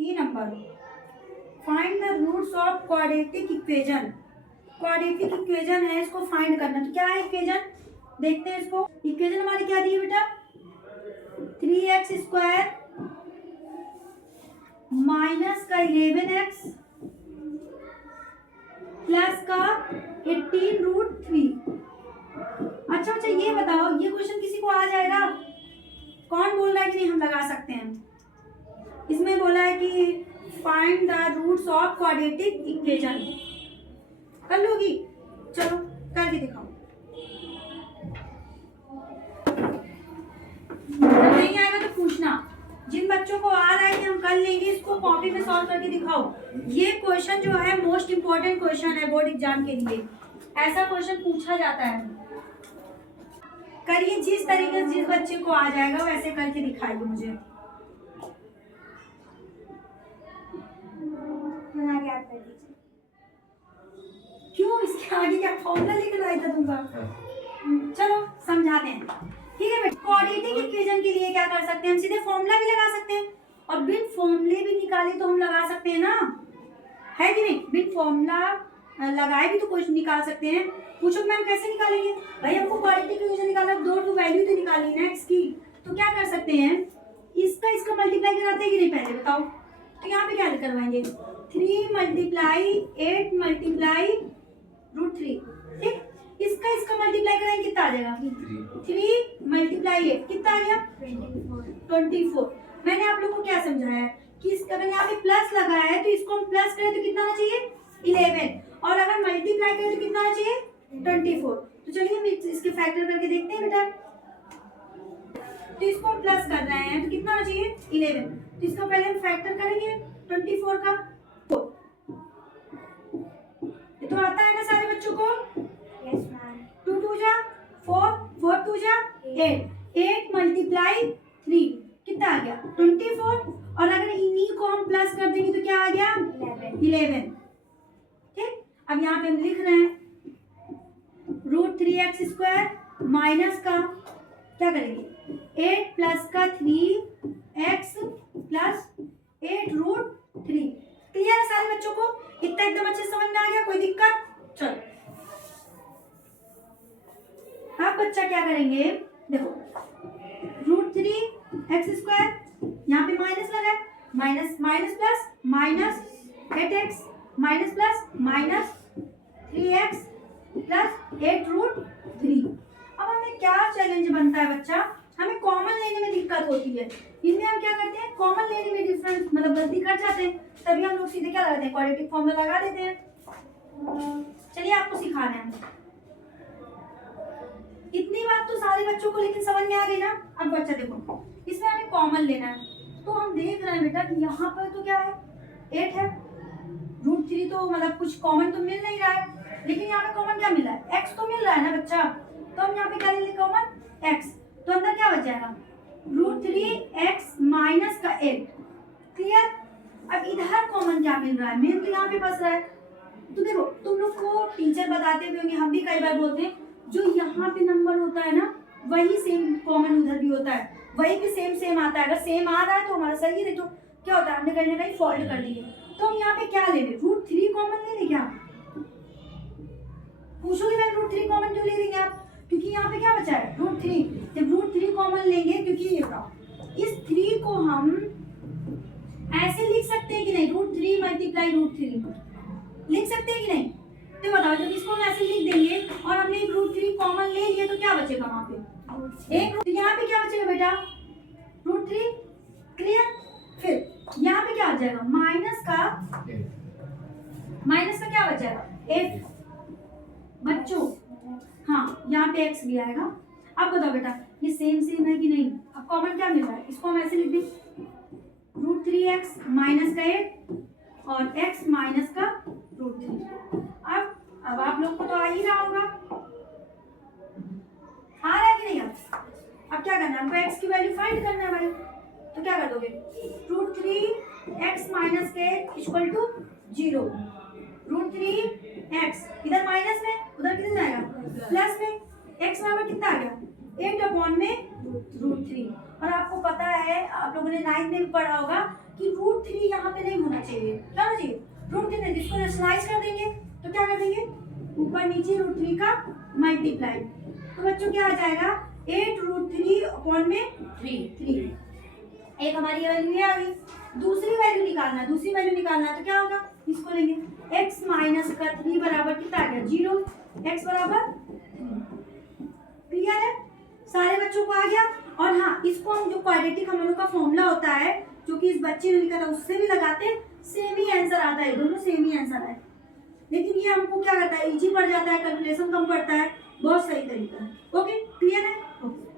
ई नंबर, find the roots of quadratic equation. Quadratic equation है, इसको फाइंड करना। तो क्या है इक्वेशन, देखते हैं इसको। इक्वेशन हमारी क्या दी है बेटा, 3x² माइनस का 11x प्लस का 18√3। अच्छा बच्चा ये बताओ, ये क्वेश्चन किसी को आ जाएगा? कौन बोल रहा है कि नहीं हम लगा सकते हैं? इसमें बोला है कि find the roots of quadratic equation. कर लोगी? चलो करके दिखाओ। अगर नहीं आएगा तो पूछना। जिन बच्चों को आ रहा है कि हम कर लेंगे, इसको कॉपी में सॉल्व करके दिखाओ। ये क्वेश्चन जो है मोस्ट इंपॉर्टेंट क्वेश्चन है बोर्ड एग्जाम के लिए। ऐसा क्वेश्चन पूछा जाता है। करिए, जिस तरीके से जिस बच्चे को आ जाएगा वैसे करके दिखाइए मुझे। क्यों, इसके आगे क्या फॉर्मूला लिख रहा था तुमका? चलो समझाते हैं। ठीक है बेटा, क्वाड्रेटिक इक्वेशन के लिए क्या कर सकते हैं, हम सीधे फॉर्मूला भी लगा सकते हैं, और बिन फॉर्मूले भी निकाले तो हम लगा सकते हैं ना, है कि नहीं? बिन फॉर्मूला लगाए भी तो क्वेश्चन निकाल सकते हैं। पूछो मैम कैसे निकालेंगे? भाई हमको क्वाड्रेटिक इक्वेशन निकालना, दो वैल्यू तो निकाली ना x की, तो क्या कर सकते हैं, इसका मल्टीप्लाई कराते हैं कि नहीं पहले बताओ। तो यहाँ पे क्या करवाएंगे, 3 मल्टीप्लाई 8 मल्टीप्लाई √3। ठीक, इसका मल्टीप्लाई करेंगे कितना आ जाएगा, 3 मल्टीप्लाई 8 कितना आ गया, 24। मैंने आप लोग को क्या समझाया कि इसका अगर यहाँ पे प्लस लगाया है तो इसको हम प्लस करें तो कितना आना चाहिए, 11, और अगर मल्टीप्लाई करें तो कितना आना चाहिए, 24। तो चलिए हम इसके फैक्टर करके देखते हैं बेटा। तो इसको हम प्लस कर रहे हैं तो कितना आना चाहिए, 11। तो इसका पहले हम फैक्टर करेंगे 24 का 4। ये तो आता है ना सारे बच्चों को? Yes ma'am. 2 2 जा 4, 4 2 जा 8, 8 मल्टीप्लाई 3 कितना आ गया, 24। और अगर इन्हीं को हम प्लस कर देंगे तो क्या आ गया, 11। ठीक, अब यहाँ पे हम लिख रहे हैं √3x² माइनस का क्या करेंगे, 8 प्लस का 3x प्लस 8√3। क्लियर है सारे बच्चों को? इतना एकदम अच्छे समझ में आ गया, कोई दिक्कत? चलो अब बच्चा क्या करेंगे, देखो √3x², यहाँ पे माइनस लगा है, minus minus plus minus 8x minus plus minus 3x plus 8√3। अब हमें क्या चैलेंज बनता है बच्चा, हमें कॉमन लेने में दिक्कत होती है। इनमें हम क्या करते हैं, कॉमन लेने में डिफरेंस मतलब गलती कर जाते हैं, तभी हम लोग सीधे क्या लगाते हैं, क्वाड्रेटिक फॉर्मूला लगा देते हैं। चलिए आपको सिखाना है। इतनी बात तो सारे बच्चों को लेकिन समझ में आ गई ना। अब बच्चा देखो, इसमें हमें कॉमन लेना है, तो हम देख रहे हैं बेटा कि यहाँ पर तो क्या है, 8 है, √3 तो मतलब कुछ कॉमन तो मिल नहीं रहा है, लेकिन यहाँ पे कॉमन क्या मिल रहा है, x तो मिल रहा है ना बच्चा। तो हम यहाँ पे क्या ले लेंगे कॉमन, x, तो अंदर क्या बच जाएगा, √3x माइनस का 8। क्लियर? अब इधर कॉमन क्या मिल रहा है, मेन तो यहाँ पे बच रहा है। तो देखो तुम लोग को टीचर बताते भी होंगे, हम भी कई बार बोलते हैं, जो यहाँ पे नंबर होता है ना वही सेम कॉमन उधर भी होता है, वही भी सेम आता है। अगर सेम आ रहा है तो हमारा सही है, तो क्या होता है, हमने कहीं ना कहीं फॉल्ट कर दिए। तो हम यहाँ पे क्या ले लें, √3 कॉमन ले लें क्या? पूछोगे मैम √3 कॉमन क्यों ले लेंगे आप, क्योंकि यहाँ पे क्या बचा है, √3। जब √3 कॉमन लेंगे, क्योंकि ये इस 3 को हम ऐसे लिख सकते हैं कि नहीं, √3 मल्टीप्लाई √3 लिख सकते हैं कि नहीं? तो बताओ, जब इसको हम ऐसे लिख देंगे और हमने एक √3 कॉमन ले लिया तो क्या बचेगा वहां पे, एक। तो यहाँ पे क्या बचेगा बेटा, √3। क्लियर? फिर यहाँ पे क्या आ जाएगा, माइनस का क्या बचेगा, 8 बच्चों। हाँ यहाँ पे x भी आएगा। अब बताओ बेटा ये सेम है कि नहीं? अब कॉमन क्या मिल रहा है, इसको हम ऐसे लिख दें, √3x माइनस का 8 और x माइनस का √3। अब आप लोग को तो आ ही रहा होगा, आ रहा है कि नहीं? अब क्या करना है, हमको x की वैल्यू फाइंड करना है भाई। तो क्या कर दोगे, √3x माइनस के इक्वल टू 0, √3x इधर माइनस में, उधर कितना जाएगा, प्लस में। x बराबर कितना आ गया, 8 अपॉन में √3। और आपको पता है, आप लोगों ने 9th में भी पढ़ा होगा कि √3 यहाँ पे नहीं होना चाहिए। क्या होना चाहिए? √3। जिसको रेशनलाइज कर देंगे तो क्या कर देंगे, ऊपर नीचे √3 का मल्टीप्लाई, तो बच्चों क्या आ जाएगा 8√3 अपॉन में 3। एक हमारी वैल्यू आ गई। दूसरी वैल्यू निकालना तो क्या होगा, इसको लेंगे x माइनस का 3 बराबर कितना आ गया 0, x बराबर। क्लियर है, सारे बच्चों को आ गया। और हाँ, इसको हम जो क्वाड्रेटिक हम लोग का फॉर्मूला होता है जो कि इस बच्चे ने लिखा था उससे भी लगाते, सेम ही आंसर आता है, दोनों सेम ही आंसर है। लेकिन ये हमको क्या करता है, इजी पड़ जाता है, कैलकुलेशन कम पड़ता है, बहुत सही तरीका है। ओके, क्लियर है। ओके।